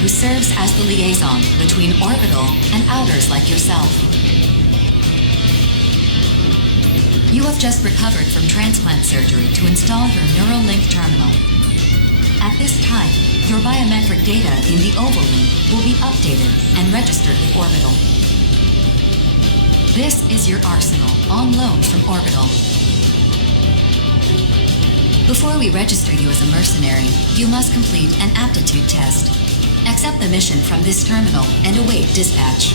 who serves as the liaison between orbital and outers like yourself. You have just recovered from transplant surgery to install your Neuralink terminal. At this time, your biometric data in the oval link will be updated and registered with Orbital. This is your arsenal on loan from Orbital. Before we register you as a mercenary, you must complete an aptitude test. Accept the mission from this terminal and await dispatch.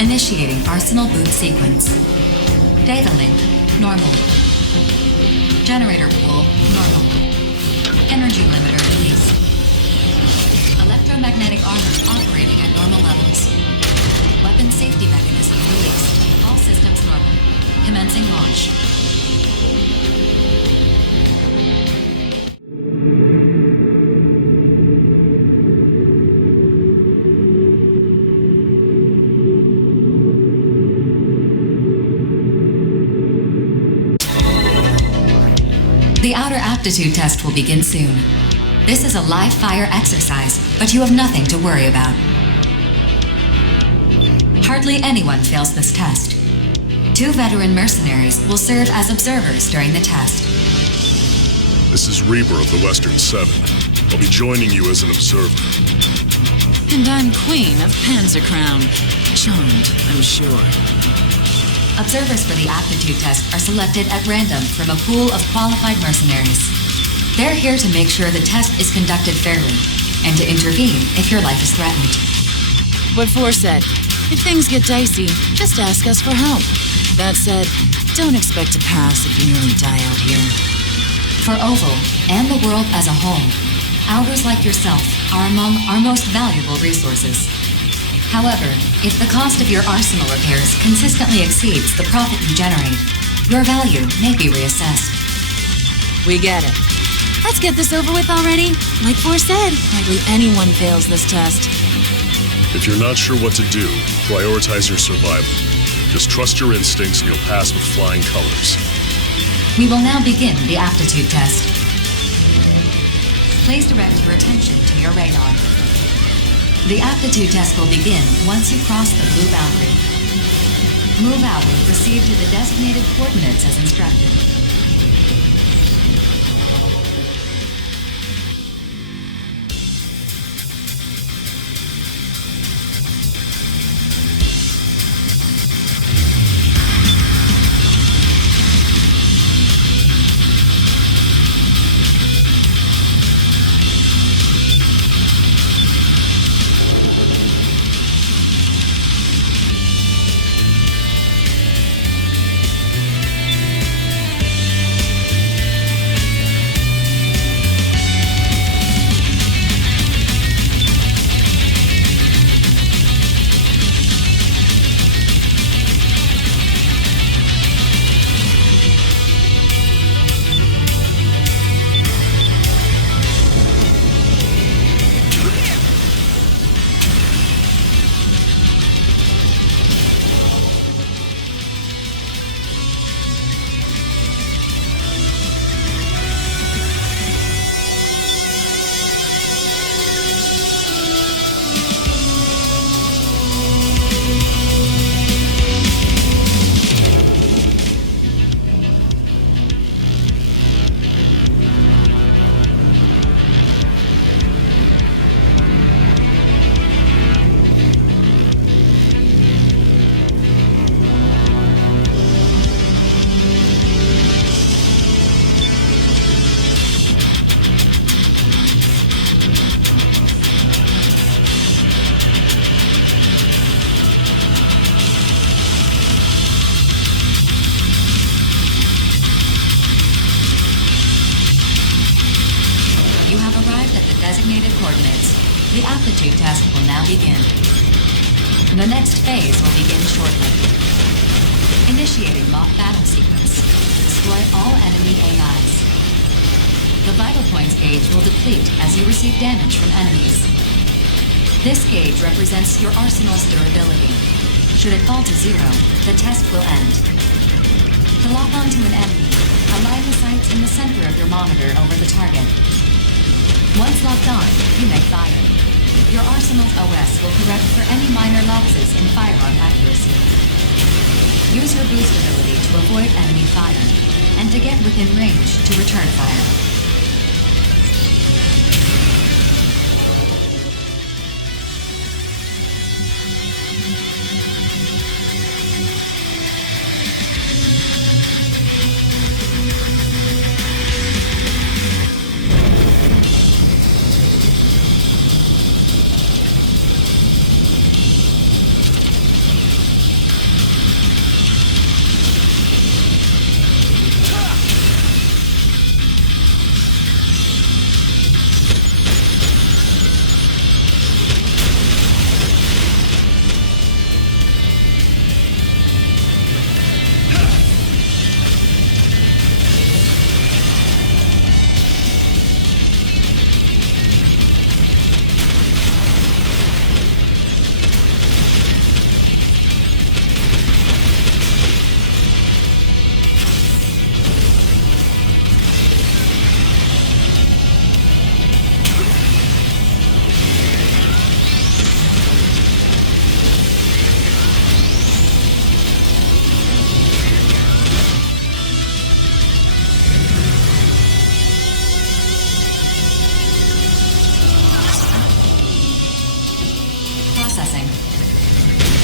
Initiating Arsenal boot sequence. Data link, normal. Generator pool, normal. Energy limiter released. Electromagnetic armor operating at normal levels. Weapon safety mechanism released. All systems normal. Commencing launch. The outer aptitude test will begin soon. This is a live fire exercise, but you have nothing to worry about. Hardly anyone fails this test. 2 veteran mercenaries will serve as observers during the test. This is Reaper of the Western Seven. I'll be joining you as an observer. And I'm Queen of Panzercrown. Charmed, I'm sure. Observers for the aptitude test are selected at random from a pool of qualified mercenaries. They're here to make sure the test is conducted fairly, and to intervene if your life is threatened. What Force said, if things get dicey, just ask us for help. That said, don't expect to pass if you nearly die out here. For Oval, and the world as a whole, outers like yourself are among our most valuable resources. However, if the cost of your arsenal repairs consistently exceeds the profit you generate, your value may be reassessed. We get it. Let's get this over with already. Like Force said, hardly anyone fails this test. If you're not sure what to do, prioritize your survival. Just trust your instincts and you'll pass with flying colors. We will now begin the aptitude test. Please direct your attention to your radar. The aptitude test will begin once you cross the blue boundary. Move out and proceed to the designated coordinates as instructed. designated coordinates. The aptitude test will now begin. The next phase will begin shortly. Initiating mock battle sequence. Destroy all enemy AIs. The vital points gauge will deplete as you receive damage from enemies. This gauge represents your arsenal's durability. Should it fall to 0, the test will end. To lock onto an enemy, align the sights in the center of your monitor over the target. Once locked on, you may fire. Your arsenal's OS will correct for any minor lapses in firearm accuracy. Use your boost ability to avoid enemy fire, and to get within range to return fire.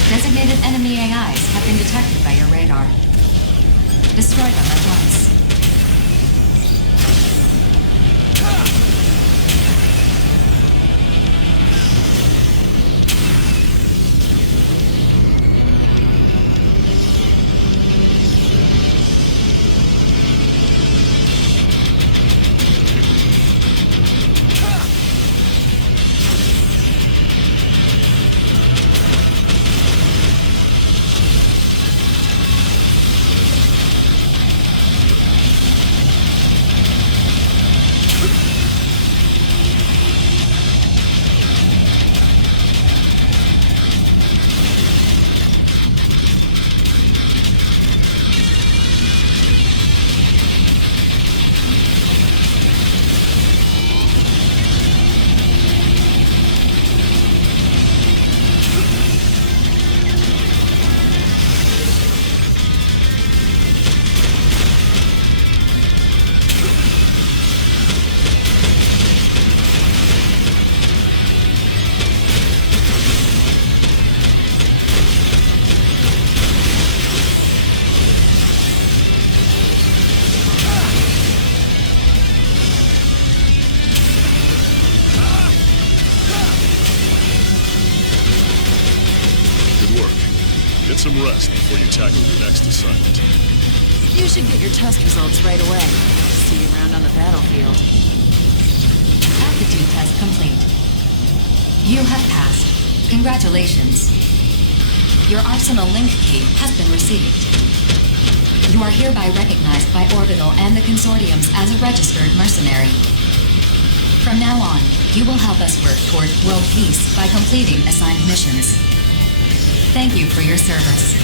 Designated enemy AIs have been detected by your radar. Destroy them at once. Get some rest before you tackle your next assignment. You should get your test results right away. See you around on the battlefield. Aptitude test complete. You have passed. Congratulations. Your Arsenal link key has been received. You are hereby recognized by Orbital and the consortiums as a registered mercenary. From now on, you will help us work toward world peace by completing assigned missions. Thank you for your service.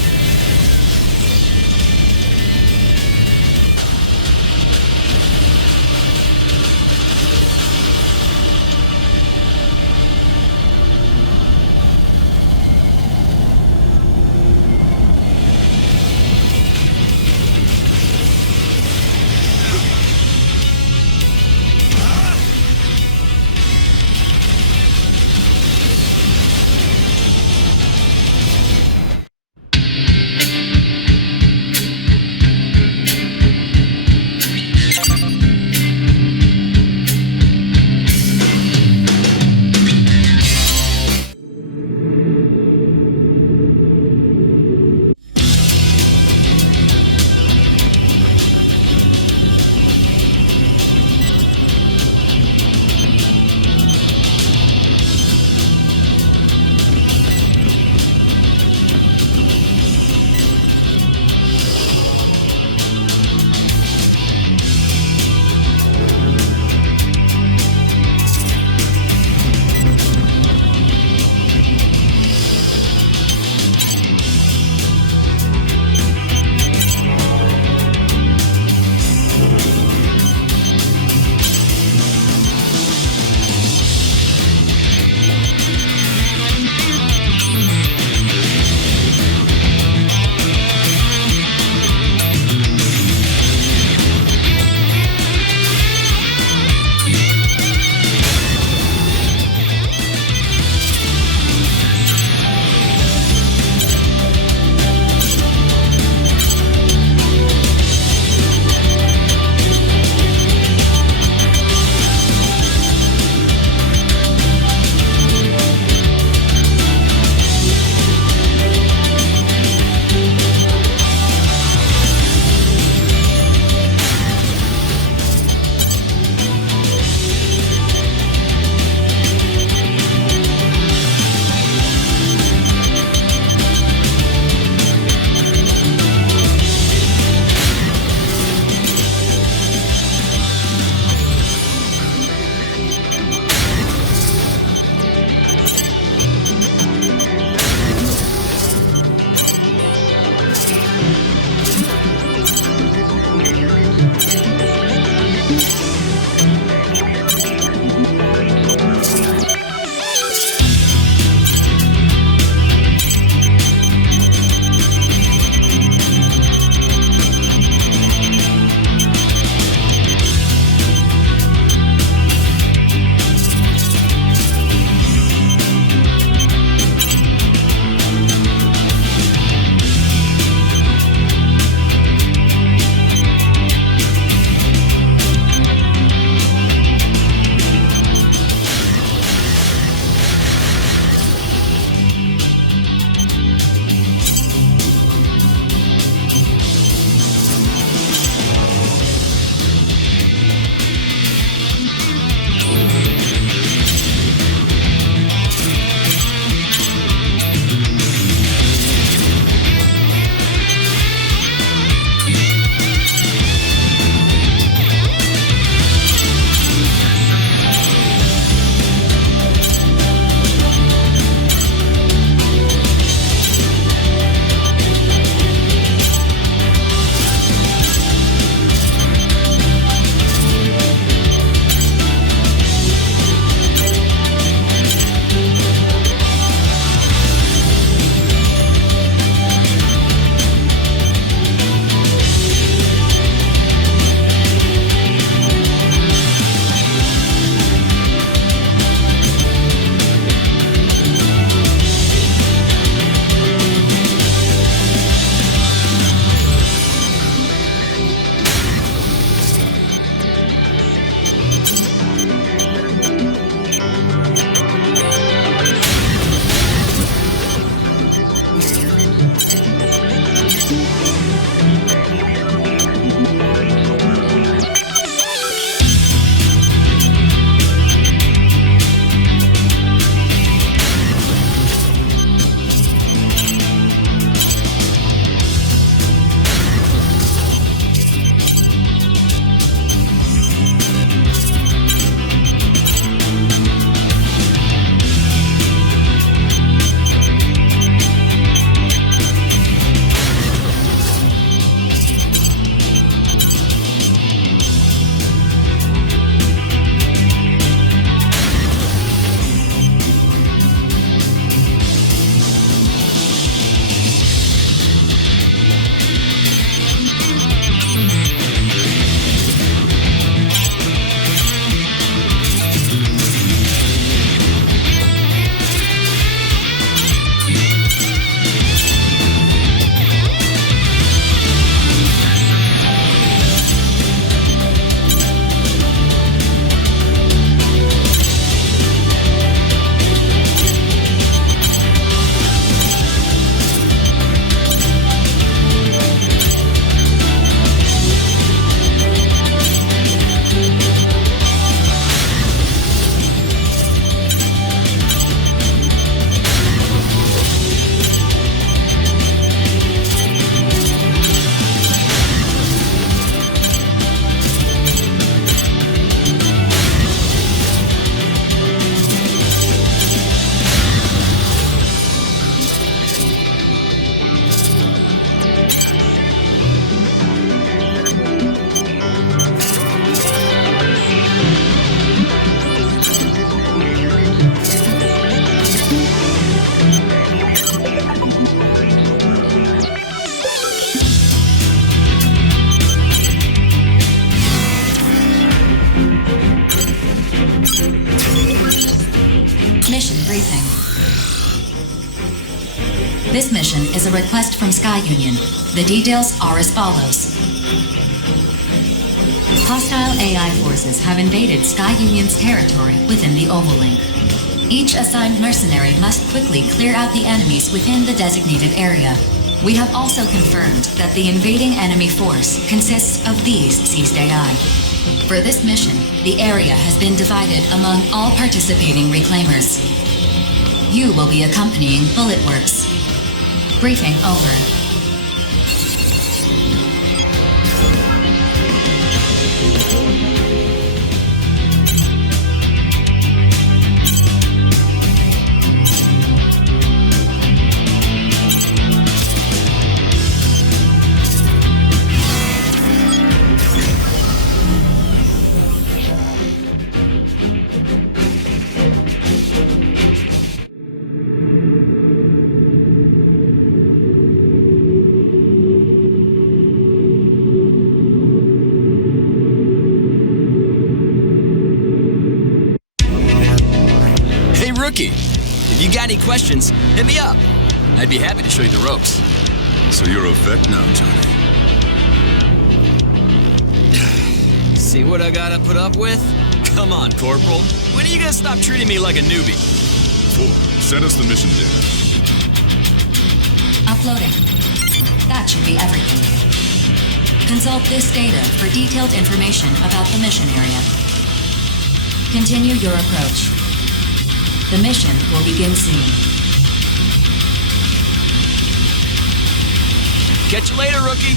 This mission is a request from Sky Union. The details are as follows. Hostile AI forces have invaded Sky Union's territory within the Ovalink. Each assigned mercenary must quickly clear out the enemies within the designated area. We have also confirmed that the invading enemy force consists of these seized AI. For this mission, the area has been divided among all participating reclaimers. You will be accompanying Bulletworks. Briefing over. Rookie, if you got any questions, hit me up. I'd be happy to show you the ropes. So you're a vet now, Johnny? See what I gotta put up with? Come on, Corporal. When are you gonna stop treating me like a newbie? 4, send us the mission data. Uploading. That should be everything. Consult this data for detailed information about the mission area. Continue your approach. The mission will begin soon. Catch you later, Rookie.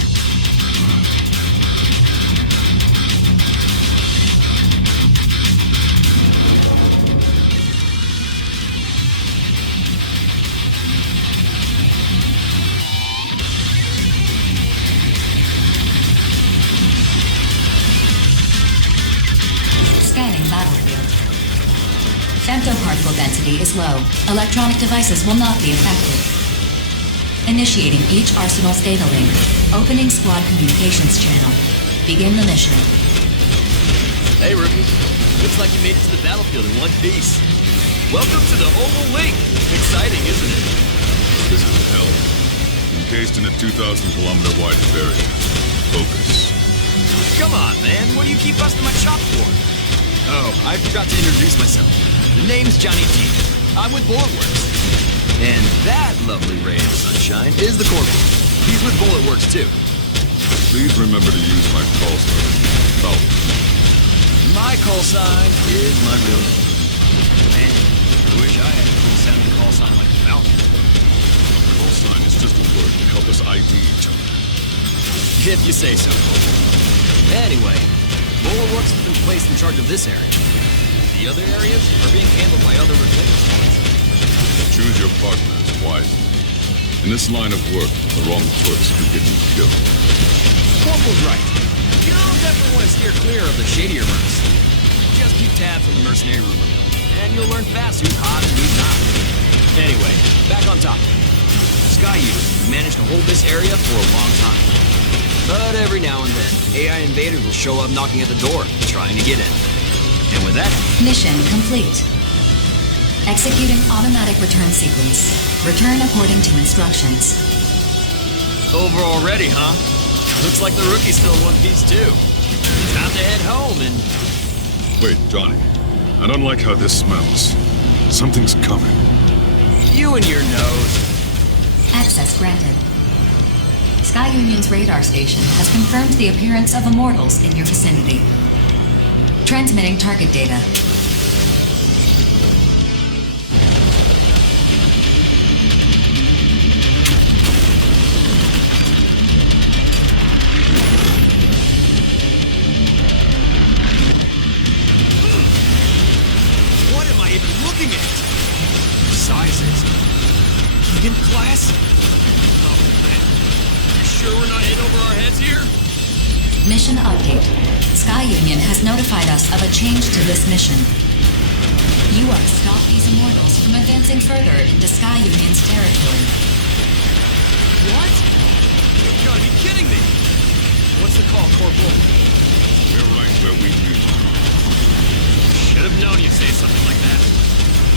Scanning battlefield. Femtoparticle density is low. Electronic devices will not be affected. Initiating each arsenal's data link. Opening squad communications channel. Begin the mission. Hey, Rookie. Looks like you made it to the battlefield in one piece. Welcome to the Oval Link. Exciting, isn't it? This is hell. Encased in a 2,000-kilometer wide barrier. Focus. Come on, man. What do you keep busting my chop for? Oh, I forgot to introduce myself. The name's Johnny G. I'm with Bulletworks. And that lovely ray of sunshine is the Corporal. He's with Bulletworks, too. Please remember to use my call sign. Falcon. My call sign is my real name. Man, I wish I had a cool sounding call sign like Falcon. Call sign is just a word to help us ID each other. If you say so, Corporal. Anyway, Bulletworks has been placed in charge of this area. The other areas are being handled by other reclaimers. Choose your partners wisely. In this line of work, the wrong choice could get you killed. Corporal's right. You definitely want to steer clear of the shadier mercs. Just keep tabs on the mercenary rumor mill, and you'll learn fast who's hot and who's not. Anyway, back on top. Sky Union managed to hold this area for a long time. But every now and then, AI invaders will show up knocking at the door, trying to get in. And with that... Mission complete. Executing automatic return sequence. Return according to instructions. Over already, huh? Looks like the rookie's still in one piece, too. Time to head home and... Wait, Johnny. I don't like how this smells. Something's coming. You and your nose. Access granted. Sky Union's radar station has confirmed the appearance of immortals in your vicinity. Transmitting target data. What am I even looking at? Sizes. In class? Oh, man. You sure we're not in over our heads here? Mission update. Sky Union has notified us of a change to this mission. You are to stop these immortals from advancing further into Sky Union's territory. What? You've got to be kidding me! What's the call, Corporal? We're right where we need you. Should have known you'd say something like that.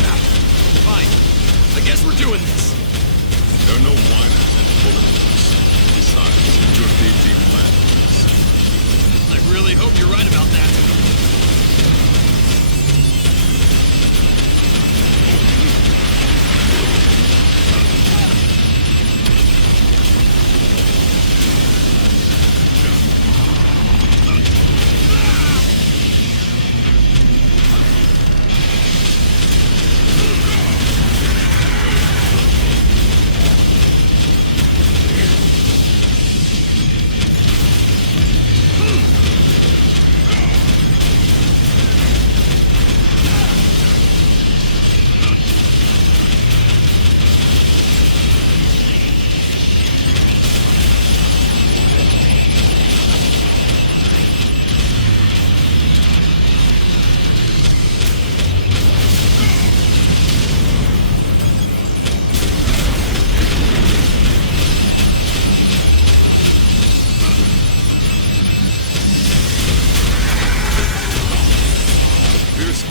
Ah, fine. I guess we're doing this. There are no whiners and bulletproofs. Besides, your DT plan. I really hope you're right about that.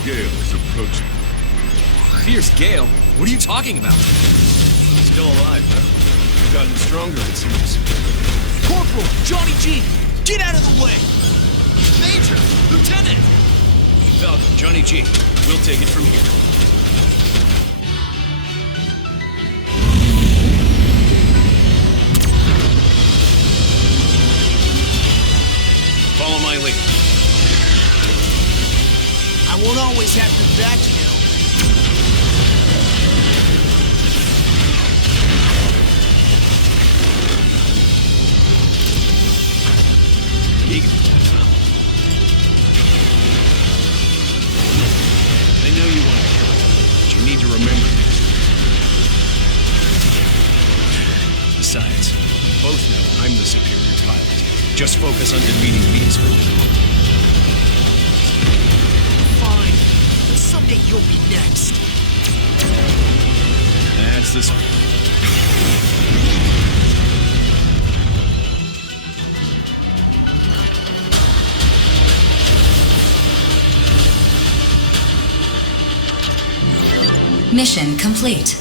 Gale is approaching. Fierce Gale? What are you talking about? Still alive, huh? Gotten stronger, it seems. Corporal! Johnny G! Get out of the way! Major! Lieutenant! Falcon, Johnny G. We'll take it from here. Follow my lead. I won't always have your back, you know. Eager, huh? I know you want to kill it, but you need to remember this. Besides, both know I'm the superior pilot. Just focus on defeating these for now. Someday you'll be next. That's the spirit. Mission complete.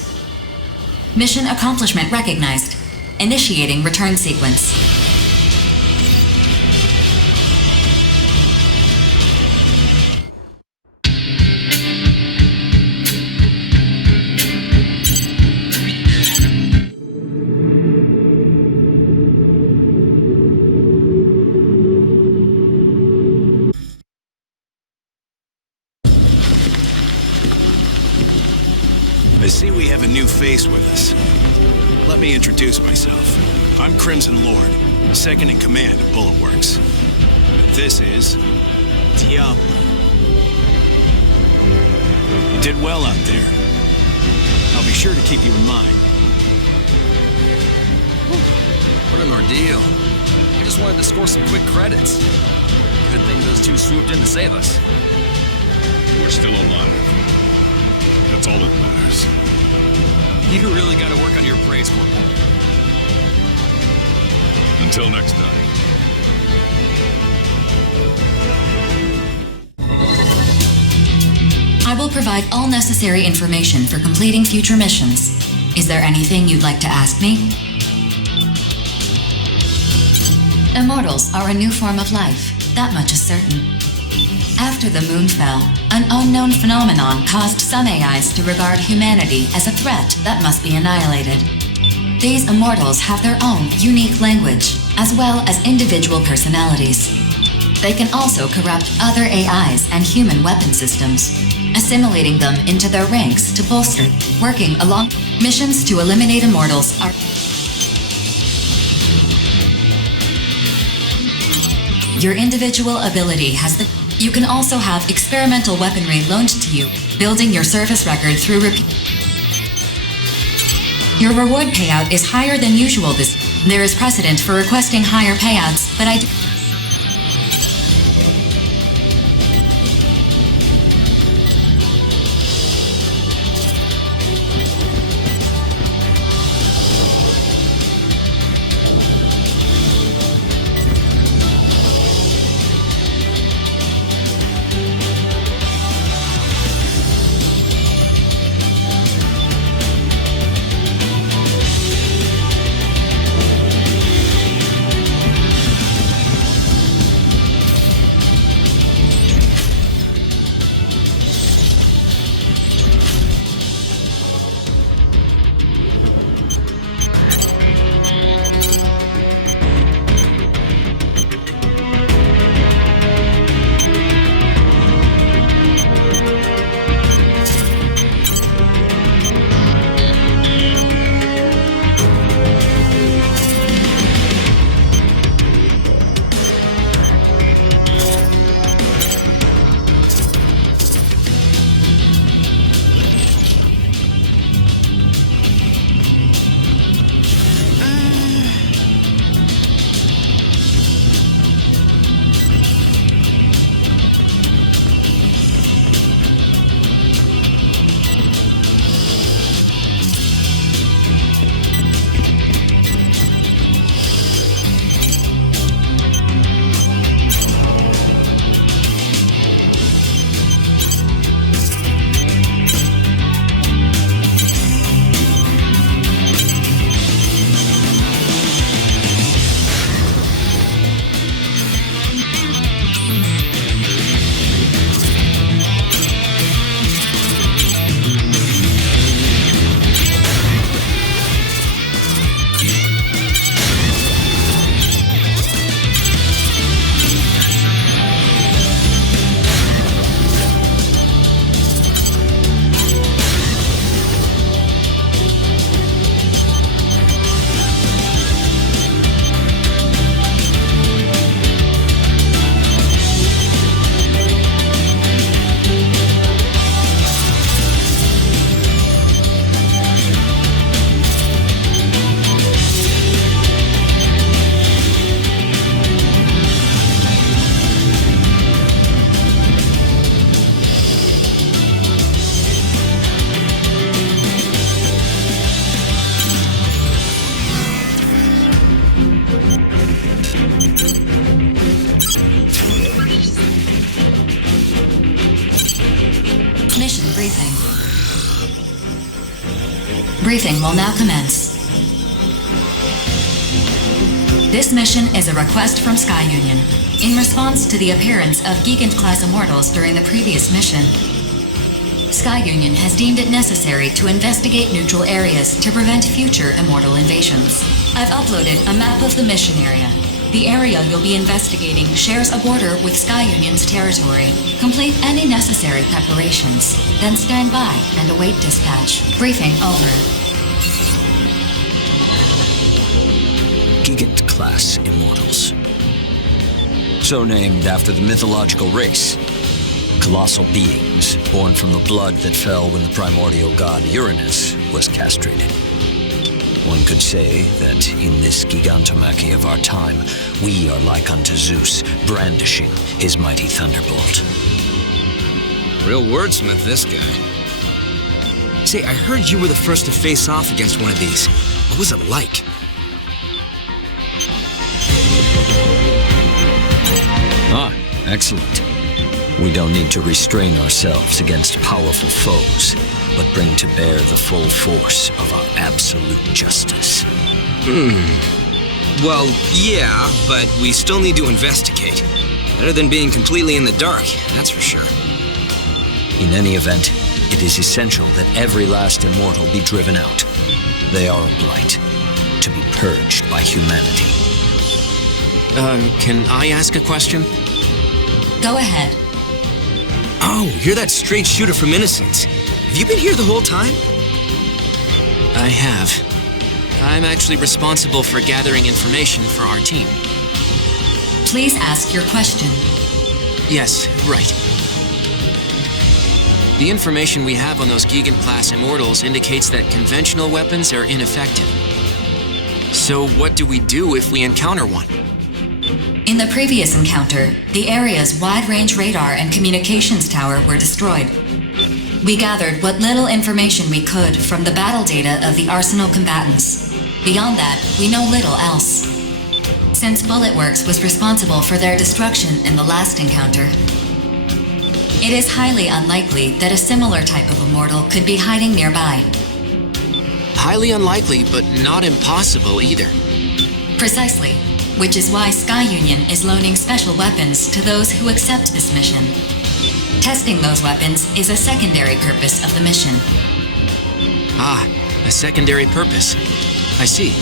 Mission accomplishment recognized. Initiating return sequence. I see we have a new face with us. Let me introduce myself. I'm Crimson Lord, second in command of Bulletworks. This is Diablo. You did well out there. I'll be sure to keep you in mind. What an ordeal. I just wanted to score some quick credits. Good thing those two swooped in to save us. We're still alive. That's all that matters. You really got to work on your praise, Corporal. Until next time. I will provide all necessary information for completing future missions. Is there anything you'd like to ask me? Immortals are a new form of life, that much is certain. After the moon fell, an unknown phenomenon caused some AIs to regard humanity as a threat that must be annihilated. These immortals have their own unique language, as well as individual personalities. They can also corrupt other AIs and human weapon systems, assimilating them into their ranks to bolster. Working along missions to eliminate immortals are. Your individual ability has the. You can also have experimental weaponry loaned to you, building your service record through Your reward payout is higher than usual this. There is precedent for requesting higher payouts, but I. Mission briefing. Briefing will now commence. This mission is a request from Sky Union. In response to the appearance of Gigant-class immortals during the previous mission, Sky Union has deemed it necessary to investigate neutral areas to prevent future immortal invasions. I've uploaded a map of the mission area. The area you'll be investigating shares a border with Sky Union's territory. Complete any necessary preparations, then stand by and await dispatch. Briefing over. Gigant-class immortals. So named after the mythological race. Colossal beings born from the blood that fell when the primordial god Uranus was castrated. One could say that in this gigantomachy of our time, we are like unto Zeus, brandishing his mighty thunderbolt. Real wordsmith, this guy. Say, I heard you were the first to face off against one of these. What was it like? Ah, excellent. We don't need to restrain ourselves against powerful foes, but bring to bear the full force of our absolute justice. Well, yeah, but we still need to investigate. Better than being completely in the dark, that's for sure. In any event, it is essential that every last immortal be driven out. They are a blight, to be purged by humanity. Can I ask a question? Go ahead. Oh, you're that straight shooter from Innocence. Have you been here the whole time? I have. I'm actually responsible for gathering information for our team. Please ask your question. Yes, right. The information we have on those Gigant-class immortals indicates that conventional weapons are ineffective. So what do we do if we encounter one? In the previous encounter, the area's wide-range radar and communications tower were destroyed. We gathered what little information we could from the battle data of the Arsenal combatants. Beyond that, we know little else. Since Bulletworks was responsible for their destruction in the last encounter, it is highly unlikely that a similar type of immortal could be hiding nearby. Highly unlikely, but not impossible either. Precisely, which is why Sky Union is loaning special weapons to those who accept this mission. Testing those weapons is a secondary purpose of the mission. Ah, a secondary purpose. I see.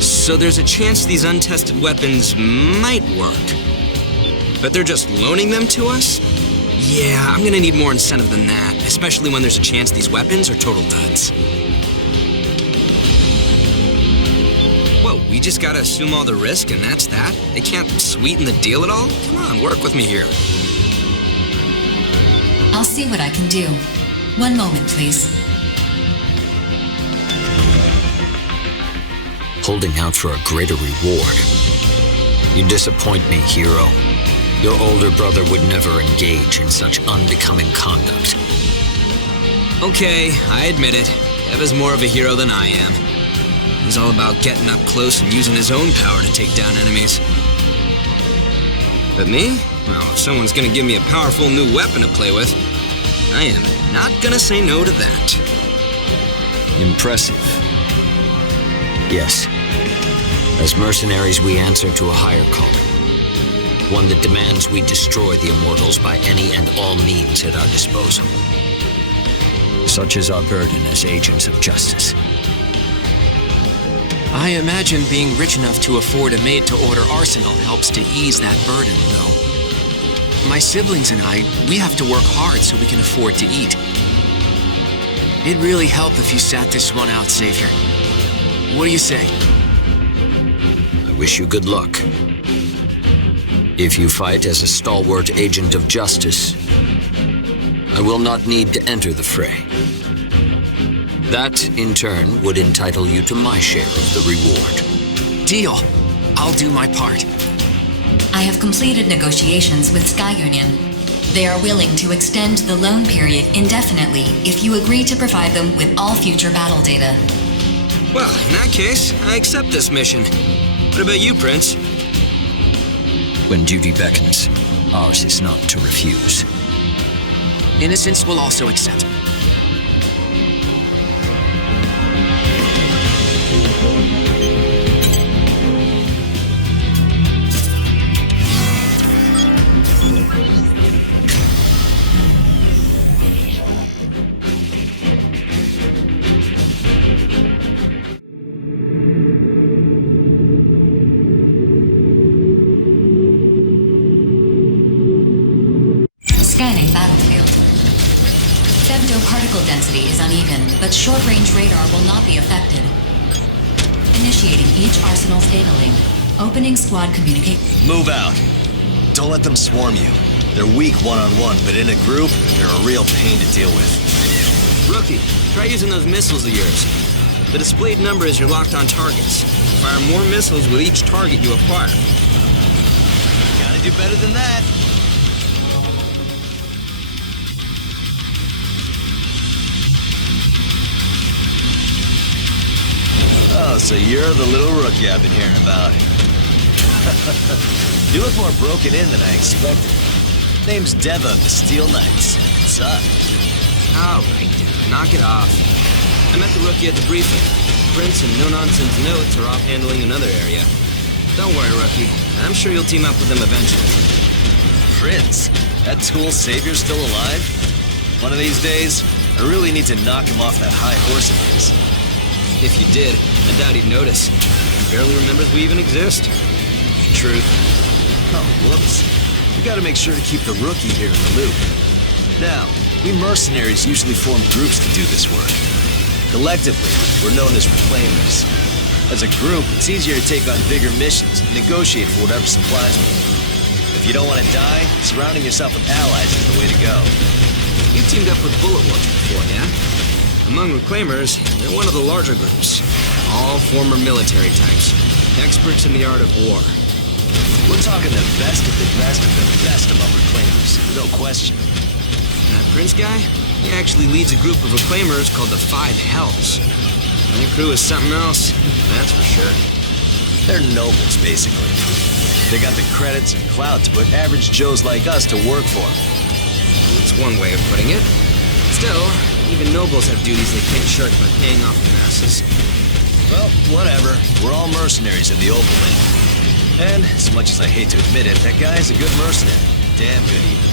So there's a chance these untested weapons might work. But they're just loaning them to us? Yeah, I'm gonna need more incentive than that, especially when there's a chance these weapons are total duds. Whoa, we just gotta assume all the risk and that's that? They can't sweeten the deal at all? Come on, work with me here. I'll see what I can do. One moment, please. Holding out for a greater reward. You disappoint me, hero. Your older brother would never engage in such unbecoming conduct. Okay, I admit it. Eva's more of a hero than I am. He's all about getting up close and using his own power to take down enemies. But me? Well, if someone's gonna give me a powerful new weapon to play with, I am not gonna say no to that. Impressive. Yes. As mercenaries, we answer to a higher calling. One that demands we destroy the immortals by any and all means at our disposal. Such is our burden as agents of justice. I imagine being rich enough to afford a made-to-order arsenal helps to ease that burden, though. My siblings and I, we have to work hard so we can afford to eat. It'd really help if you sat this one out, Savior. What do you say? I wish you good luck. If you fight as a stalwart agent of justice, I will not need to enter the fray. That, in turn, would entitle you to my share of the reward. Deal. I'll do my part. I have completed negotiations with Sky Union. They are willing to extend the loan period indefinitely if you agree to provide them with all future battle data. Well, in that case, I accept this mission. What about you, Prince? When duty beckons, ours is not to refuse. Innocence will also accept. Scanning battlefield. Femto-particle density is uneven, but short-range radar will not be affected. Initiating each arsenal's data link. Opening squad communicate. Move out. Don't let them swarm you. They're weak one-on-one, but in a group, they're a real pain to deal with. Rookie, try using those missiles of yours. The displayed number is your locked-on targets. Fire more missiles with each target you acquire. Gotta do better than that. Oh, so you're the little rookie I've been hearing about. You look more broken in than I expected. Name's Deva of the Steel Knights. What's up? All right, knock it off. I met the rookie at the briefing. Prince and no-nonsense notes are off handling another area. Don't worry, rookie. I'm sure you'll team up with them eventually. Prince? That tool savior's still alive? One of these days, I really need to knock him off that high horse of his. If you did, I doubt he'd notice. He barely remembers we even exist. Truth. Oh, whoops. We gotta make sure to keep the rookie here in the loop. Now, we mercenaries usually form groups to do this work. Collectively, we're known as reclaimers. As a group, it's easier to take on bigger missions and negotiate for whatever supplies we need. If you don't want to die, surrounding yourself with allies is the way to go. You teamed up with Bullet Watch before, yeah? Among reclaimers, they're one of the larger groups. All former military types. Experts in the art of war. We're talking the best of the best of the best among reclaimers. No question. That Prince guy? He actually leads a group of reclaimers called the Five Hells. That crew is something else, that's for sure. They're nobles, basically. They got the credits and clout to put average Joes like us to work for them. That's one way of putting it. Still, even nobles have duties they can't shirk by paying off the masses. Well, whatever. We're all mercenaries in the Opalink. And, as much as I hate to admit it, that guy's a good mercenary. Damn good, even.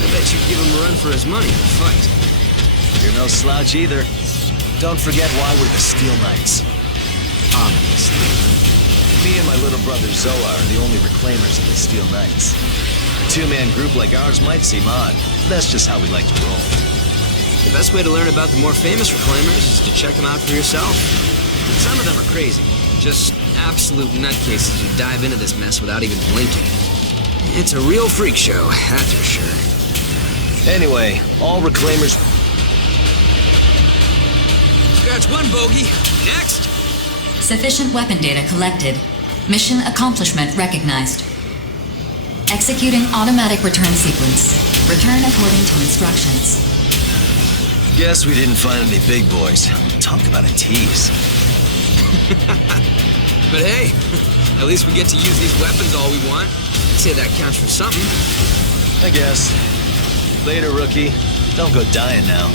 I bet you'd give him a run for his money in a fight. You're no slouch either. Don't forget why we're the Steel Knights. Obviously. Me and my little brother Zoa are the only reclaimers in the Steel Knights. A two-man group like ours might seem odd, but that's just how we like to roll. The best way to learn about the more famous reclaimers is to check them out for yourself. Some of them are crazy. Just absolute nutcases who dive into this mess without even blinking. It's a real freak show, that's for sure. Anyway, all reclaimers... Scratch one, bogey. Next! Sufficient weapon data collected. Mission accomplishment recognized. Executing automatic return sequence. Return according to instructions. Guess we didn't find any big boys. Talk about a tease. But hey, at least we get to use these weapons all we want. I'd say that counts for something. I guess. Later, rookie. Don't go dying now.